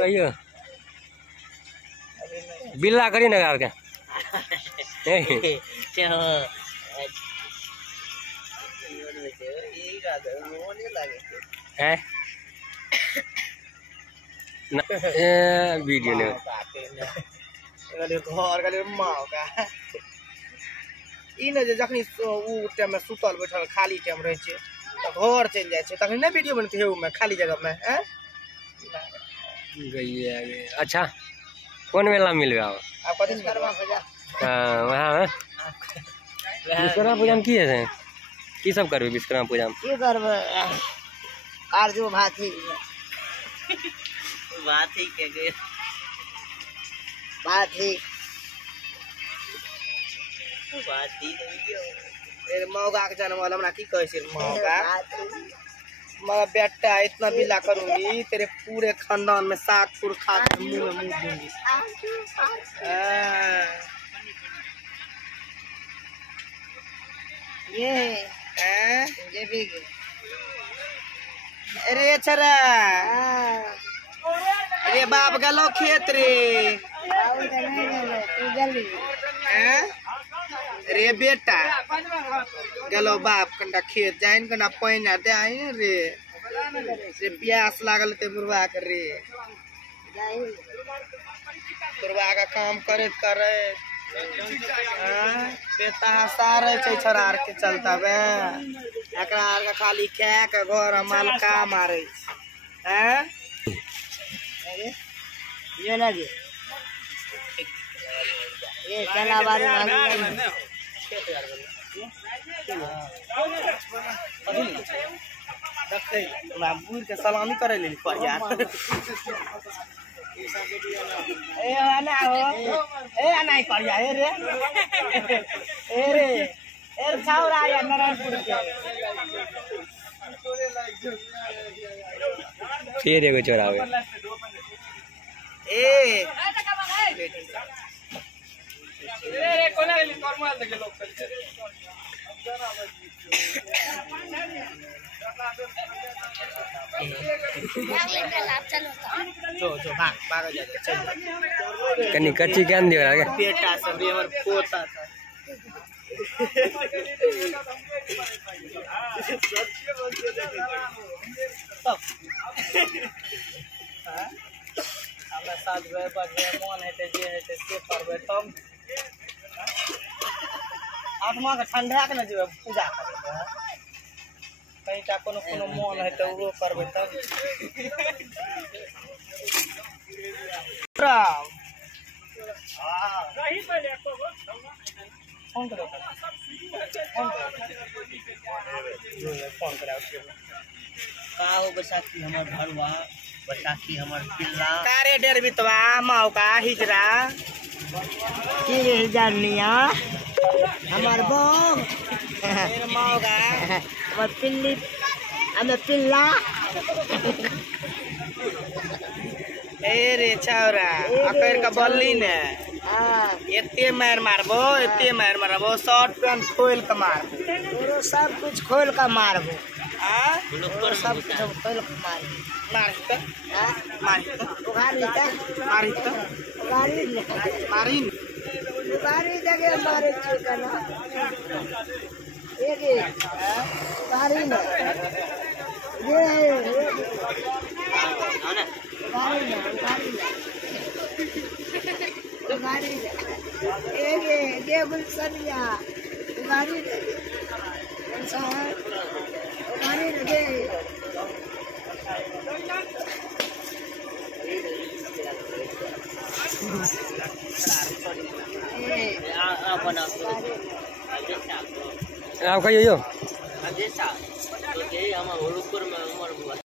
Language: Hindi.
कहियो बिल्ला करी ना गार के है वीडियो ने घर गले माओ का इ न जे जखनी उ टाइम में सुतल बैठल खाली टाइम रहे छे त घर चल जाय छे तखनी न वीडियो बनते हेउ में खाली जगह में हैं गई अच्छा कौन मेला मिल गया आप कथि करवा हो जा वहां विश्वकर्मा पूजा में की है की सब करबे विश्वकर्मा पूजा में की करबे आरजू भाती भाती के गए भाती भाती ए मौगा के जन्म वाला हमरा की कहे छे मौगा मैं बेटा इतना बिल्ला करूंगी तेरे पूरे खानदान में 7 पुरखा के मुंह में मुंह दूंगी ये भी अरे छरा अरे बाप गलो खेत रे रे बेटा गलो बाप कंडा खेत जाइन कंडा पानी आ दे आई रे से प्यास लागल ते बुरवा कर रे बुरवा का काम करे करे बेटा सारे छै छोरा आर के चलता बे एकरा आर का खाली खा के घर मालका मारे हैं अरे ये ना जे ये चला बारी मांगी देखते ना बुर के सलामी करे ले पर यार ए आना हो ए आना ही कर यार रे ए छावरा यार नारायणपुर के फिर एगो चोरावे ए रे कोना ले नॉर्मल देखे लोग जो भाग भाग जा चल कनी कच्ची ज्ञान दे रहा है बेटा सब हमर पोता था हमरा साथ रहे पर मन हेते जे हेते से करबे तब आत्मा के ठंडा के न जेबे पूजा करबे कईटा कोनो कोनो मन हेते वो करबे तब राम हां रही पहले एको फोन करो फोन कराओ का हो बैसाखी हमर घरवा बैसाखी हमर पिल्ला कारे डेर बितवा मौका हिजरा की रे जानिया हमर बो मेरे मौका हमर पिल्ली हमें पिल्ला ए रे छौरा अकर का बल्ली ने एते मारबो शर्ट पैंट खोल के मारबो सब कुछ खोल के मारबो हां सब कुछ खोल के मारबो मारी जगह मारे चिकना एक मारी ना ये गुलसनिया मारी आप कहियो हम